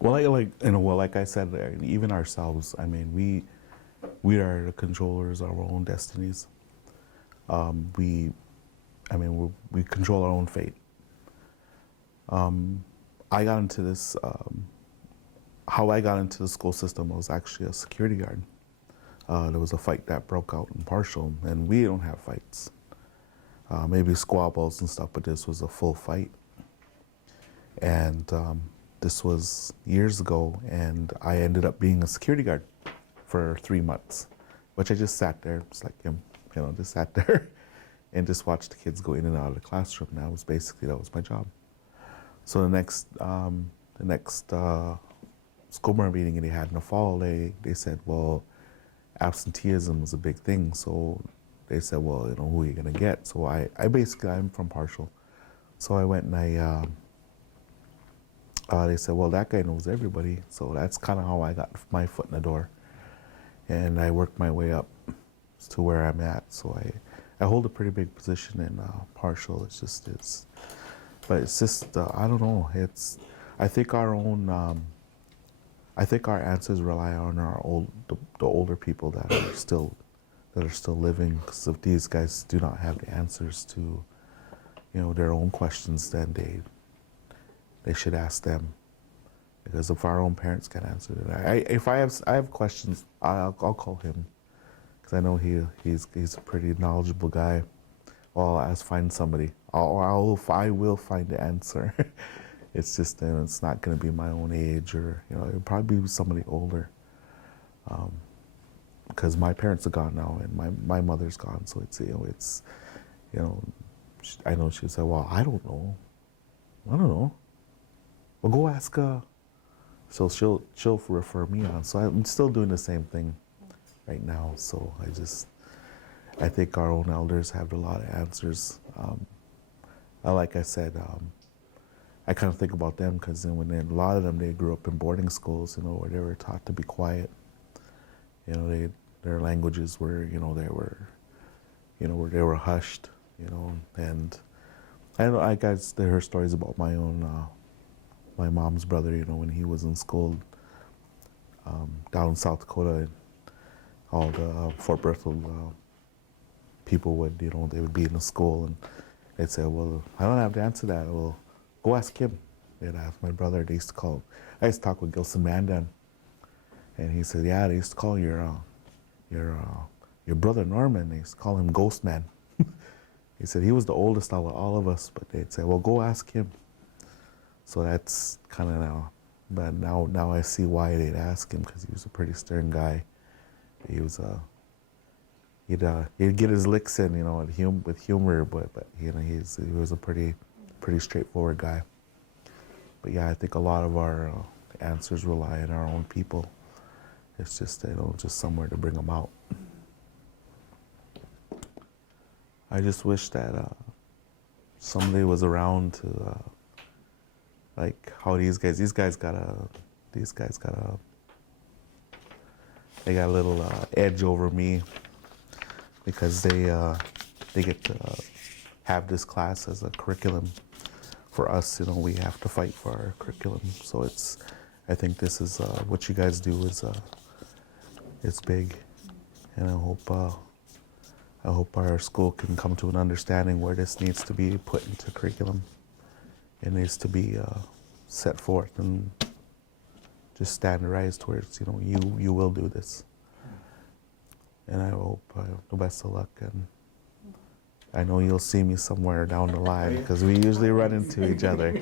Well, like I said, even ourselves. I mean, we are the controllers of our own destinies. We, I mean, we control our own fate. I got into this. How I got into the school system was actually a security guard. There was a fight that broke out in Partial, and we don't have fights. Maybe squabbles and stuff, but this was a full fight. And this was years ago, and I ended up being a security guard for 3 months, which I just sat there, just like him, just sat there and just watched the kids go in and out of the classroom. That was my job. So the next school board meeting they had in the fall, they said, well, absenteeism was a big thing. So they said, well, who are you gonna get? So I'm from Partial. So I went and they said, well, that guy knows everybody. So that's kind of how I got my foot in the door. And I worked my way up to where I'm at. So I hold a pretty big position in Partial. But it's just, I don't know. I think I think our answers rely on the older people that are still living. Because if these guys do not have the answers to, their own questions, then they should ask them. Because if our own parents can answer it, if I have questions, I'll call him, because I know he's a pretty knowledgeable guy. Well, I'll find somebody. I will find the answer. It's just it's not going to be my own age, or it'll probably be somebody older. Because my parents are gone now, and my mother's gone, so I know she said, well, I don't know. Well, go ask her. So she'll refer me on. So I'm still doing the same thing right now. So I think our own elders have a lot of answers. Like I said, I kind of think about them because a lot of them, they grew up in boarding schools, where they were taught to be quiet. Their languages were, they were hushed, and I know I guys heard stories about my mom's brother, when he was in school down in South Dakota, and all the Fort Berthold people would, they would be in the school, and they'd say, well, I don't have to answer that. Well, go ask him. They'd ask my brother. They used to call him. I used to talk with Olson Mandan, and he said, yeah, they used to call your brother Norman. They used to call him Ghost Man. He said he was the oldest out of all of us, but they'd say, well, go ask him. So that's kind of now, but now I see why they'd ask him, because he was a pretty stern guy. He was he'd get his licks in, with humor, but he was a pretty straightforward guy. But yeah, I think a lot of our answers rely on our own people. It's just just somewhere to bring them out. I just wish that somebody was around to. Like how these guys got a little edge over me, because they get to have this class as a curriculum. For us, we have to fight for our curriculum. So I think this is what you guys do it's big, and I hope our school can come to an understanding where this needs to be put into curriculum. It needs to be set forth and just standardized towards, you will do this. And I hope the best of luck, and I know you'll see me somewhere down the line, because we usually run into each other.